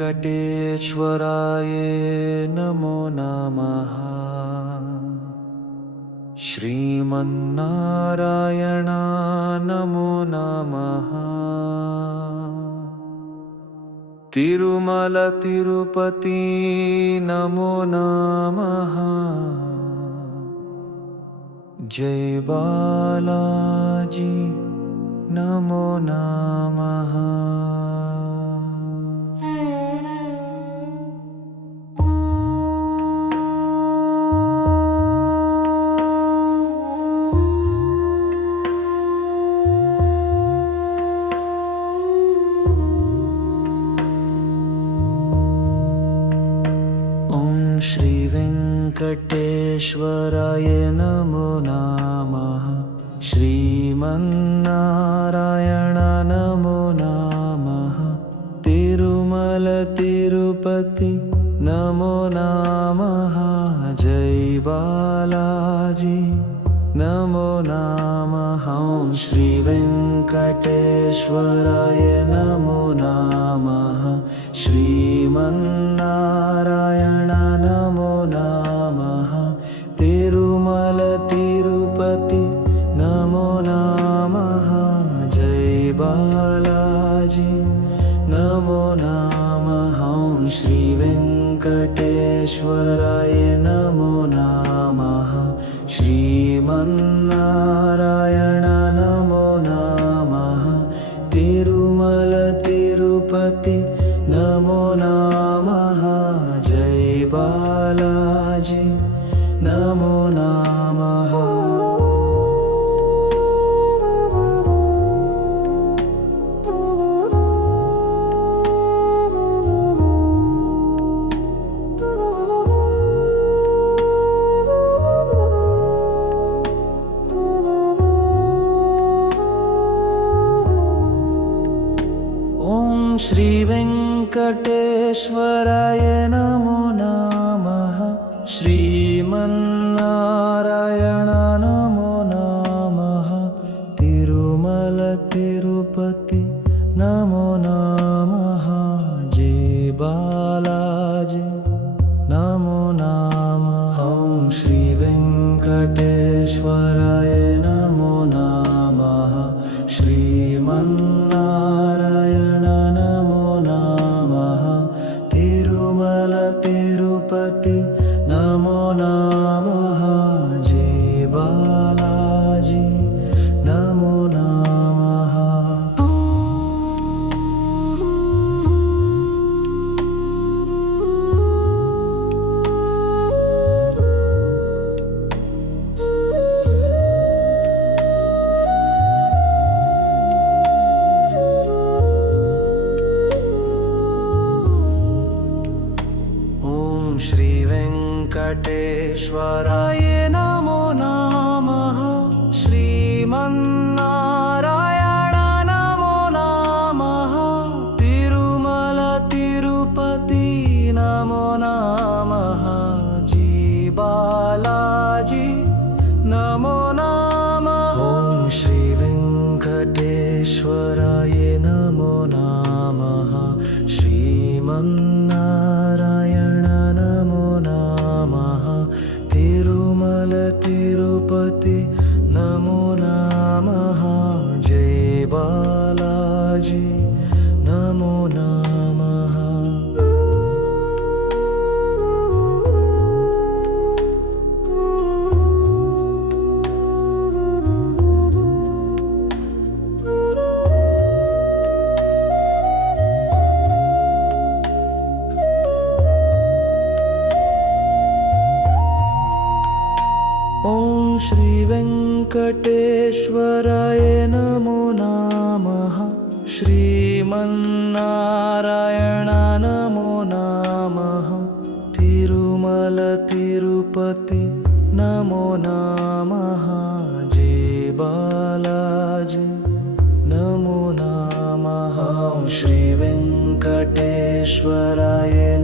श्रीवेङ्कटेश्वराय नमो नमः। श्रीमन्नारायण नमो नमः। तिरुमल तिरुपति नमो नमः। जय बालाजी नमो नमः। श्री वेङ्कटेश्वराय नमो नमः। श्रीमन्नारायण नमो नमः। तिरुमल तिरुपति नमो नमः। जय बालाजी नमो नमः। श्री वेङ्कटेश्वराय नमो नमः। श्रीमन्नारायण नमो नमः। तिरुमल तिरुपति नमो नमः। जय बालाजी नमो नमः। श्री वेङ्कटेश्वराय नमो नमः। श्रीमन्नारायण नमो नमः। तिरुमल तिरुपति नमो नमः। जय बालाजी नमो नमः। श्री वेङ्कटेश्वराय नमो नमः। श्रीमन्नारायण नमो नमः। तिरुमल तिरुपति नमो नमः। जय बालाजी नमो नमः। श्री वेङ्कटेश्वराय नमो नमः। श्रीमन्नारायण नमो नमः। तिरुमल तिरुपति नमो नमः। जय बालाजी नमो नमः। श्री वेङ्कटेश्वराय नमो नमः। श्रीमन्नारायण नमो नमः। तिरुमल तिरुपति नमो नमः। जय बालाजी नमो नमः। श्री वेङ्कटेश्वराय नमो नमः। श्रीमन्नारायण नमो नमः। तिरुमल तिरुपति नमो नमः। जय बालाजी नमो नमः। श्री वेङ्कटेश्वराय नमो नमः। श्रीमन्नारायण नमो नमः। तिरुमल तिरुपति नमो नमः। जय बालाजी नमो नमः। श्री वेङ्कटेश्वराय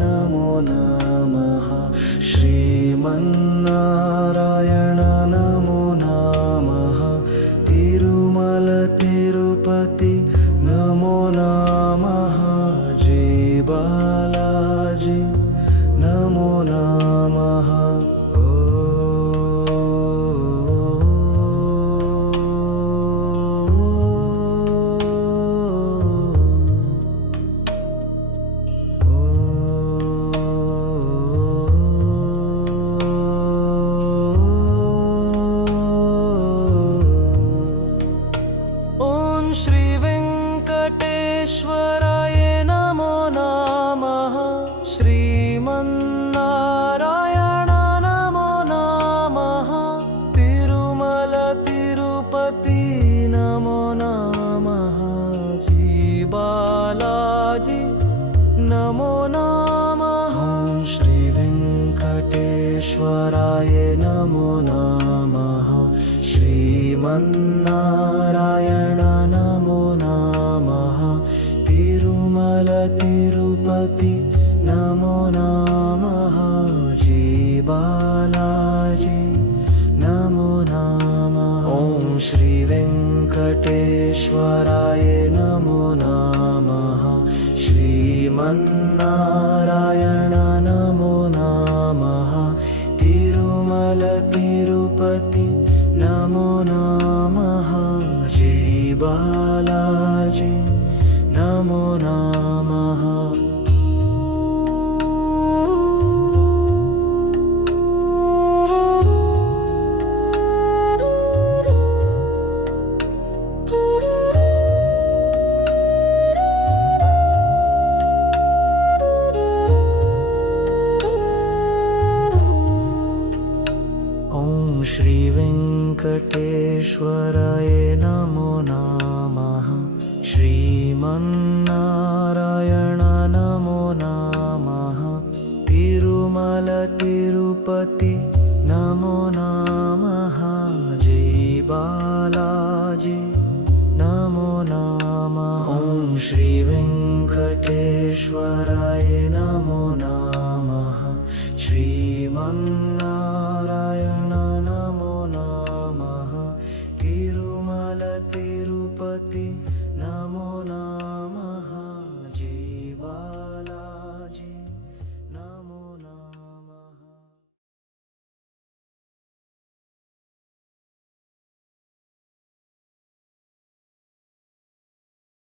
नमो नमः। श्रीमन्नारायण नमो नमः। तिरुमल तिरुपति नमो नमः। जय बालाजी श्रीमन्नारायण नमो नमः तिरुमल तिरुपति नमो नमः बालाजी नमो नमः ॐ श्री वेङ्कटेश्वराय नमो नमः श्रीमन्नारायण नमो नमः तिरुमल तिरुपति नमो नमः बालाजी नमो नमः श्री वेङ्कटेश्वराय नमो नमः श्रीमन्नारायण नमो नमः तिरुमल तिरुपति नमो नमः बालाजी नमो नमः ॐ श्री वेङ्कटेश्वराय